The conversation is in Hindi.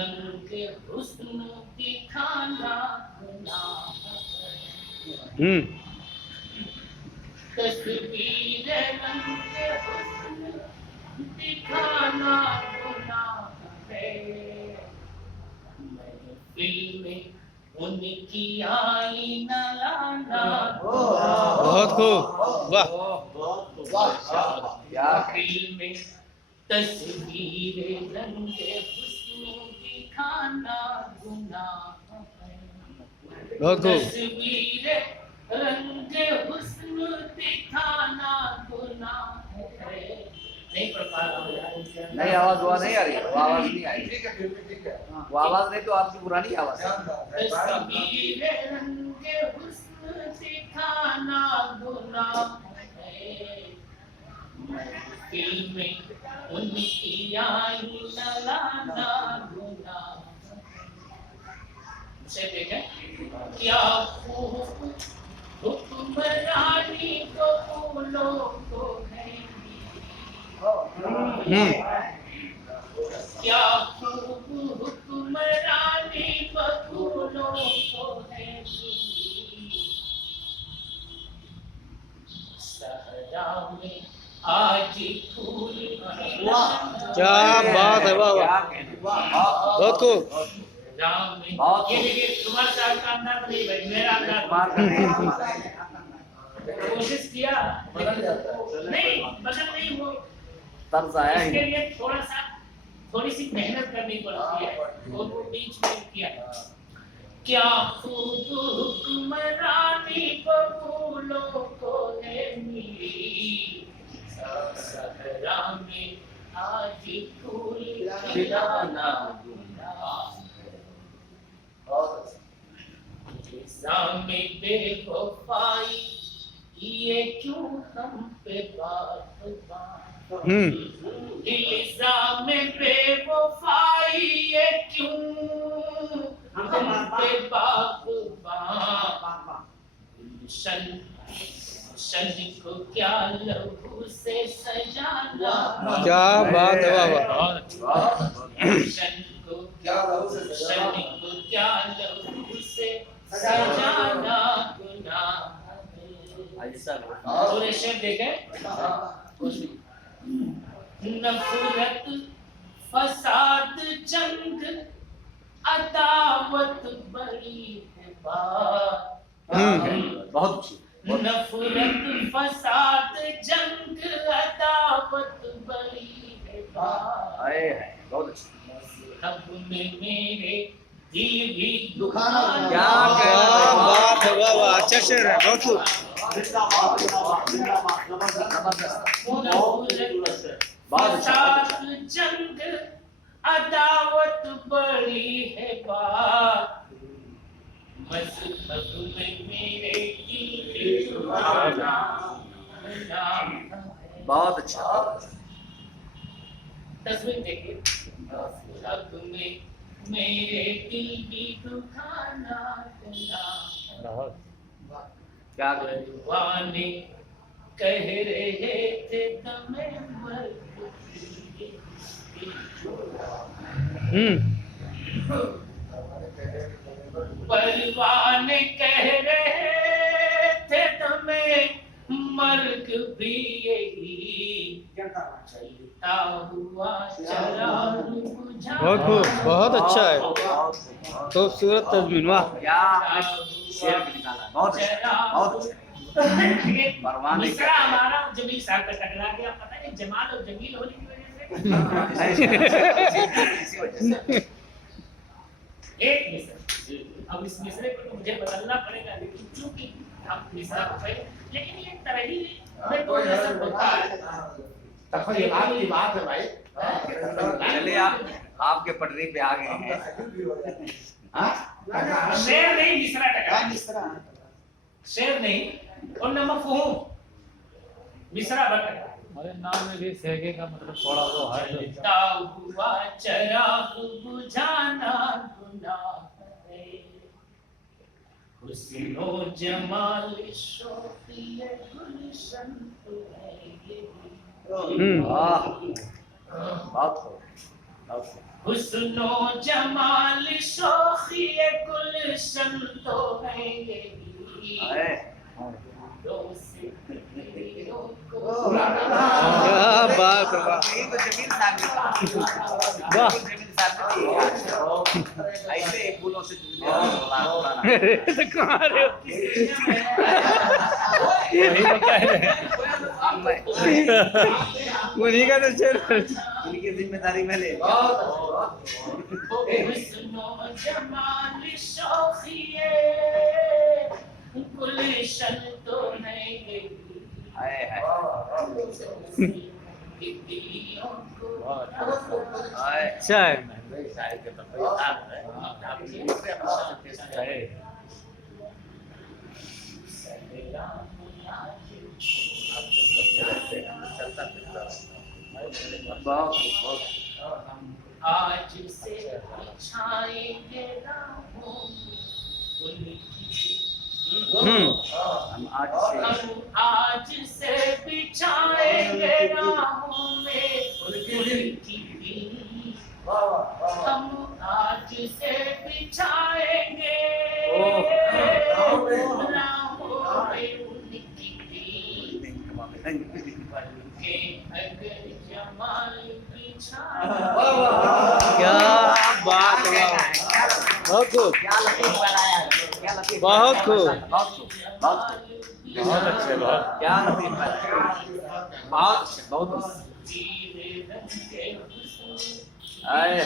रंग हुस्न दिखाना गुनाह तस्वीर रंग हुस्न दिखाना गुनाह है। महफिल में उनकी आई न लाना बहुत खूब, वाह। महफिल में तस्वीर रंग हुस्न दिखाना गुनाह है। बहुत खूब। तस्वीर रंग हुस्न दिखाना गुनाह है। नहीं पढ़ पा रहा हूँ यार। नहीं, आवाज हुआ नहीं आ रही, वो आवाज नहीं आई। ठीक है, ठीक है। वो आवाज नहीं तो आपकी पुरानी आवाज है। तस्वीर रंग हुस्न दिखाना गुनाह है। महफिल में उनकी आई न लाना गुनाह से देखें क्या खूब हुक्मरानी को फूलों को है क्या खूब हुक्मरानी को फूलों को है सहरा में आज फूल क्या बात है, वाह वाह, बहुत खूब। ये देखिए तुम्हारे साथ का अंदाज नहीं भाई, मेरा अंदाज कोशिश किया नहीं, बदल नहीं वो तर्ज आया ही इसके लिए थोड़ी सी मेहनत करनी पड़ती है और वो बीच में किया। क्या खूब हुक्मरानी को फूलों को है मिली सहरा में आज फूल खिलाना में बेवफाई ये क्यों हम पे बात इल्जाम में बेवफाई ये क्यों हम पे बात शन को क्या लहू से सजाना क्या बात है, वाह वाह। शन को क्या लहू से सजाना गुनाह पूरे शेर देखें। नफरत फसाद जंग अदावत बड़ी है बात बहुत अच्छी। नफरत फसाद जंग अदावत बड़ी है बात बहुत अच्छी। अब में मेरे दिल भी दुखाना क्या बात है, वाह वाह, अच्छा शेर है, बहुत खूब। फसाद जंग अदावत बड़ी है बात मज़हब में मेरे दिल भी दुखाना बहुत अच्छा। तस्वीर देखिए मज़हब में मेरे दिल भी दुखाना क्या परवाने कह रहे थे तुम्हें मर परवाने कह रहे थे तुम्हें मर्ग भी यही चलता हुआ चिराग बुझा। बहुत खूब, बहुत अच्छा है, खूबसूरत तस्वीर, वाह। क्या शेर भी निकाला, बहुत अच्छा, बहुत अच्छा। परवाने मिसरा हमारा जमील साहब का टकरा गया, पता नहीं जमाल और जमील होने की वजह से एक मिसरा। अब इस मिसरे को तो मुझे बदलना पड़ेगा, लेकिन चूंकि अब मिसरा को पहले, लेकिन ये तरह ही में तो ऐसा होता है। तखयलात की बात है भाई। चलिए आपके पटरी पे आ गए हैं। शेर नहीं मिसरा टकरा, शेर नहीं और न मफहूम मिसरा टकरा। हमारे नाम में भी सेगे का मतलब थोड़ा वो है। चलता हुआ चिराग बुझाना गुनाह है हुस्नो जमाल शौक़िए गुलशन तो है ये वाह, बहुत खूब। हुस्नो जमाल शोखिए गुलशन तो है ये क्या बात है वाह यही तो जमीन साहब ने वाह जमीन साहब ने ऐसे फूलों से तो कहाँ रहे हो यही तो कह रहे हैं उन्हीं का तो शेर उनकी जिम्मेदारी में ले हुस्नो जमाल शोखिए गुलशन तो है ये हाय हाय हाय अच्छा है बहुत आज से बिछाएंगे राहों हम आज से बिछाएंगे राहों में उनकी बीनी हम आज से बिछाएंगे राहों में उनकी बीनी के अगर जमाल क्या बात है बहुत खूब क्या लतीफ बनाया क्या लतीफ बहुत खूब बहुत अच्छे बहुत क्या लतीफ बनाया बहुत अच्छे बहुत बिछा आए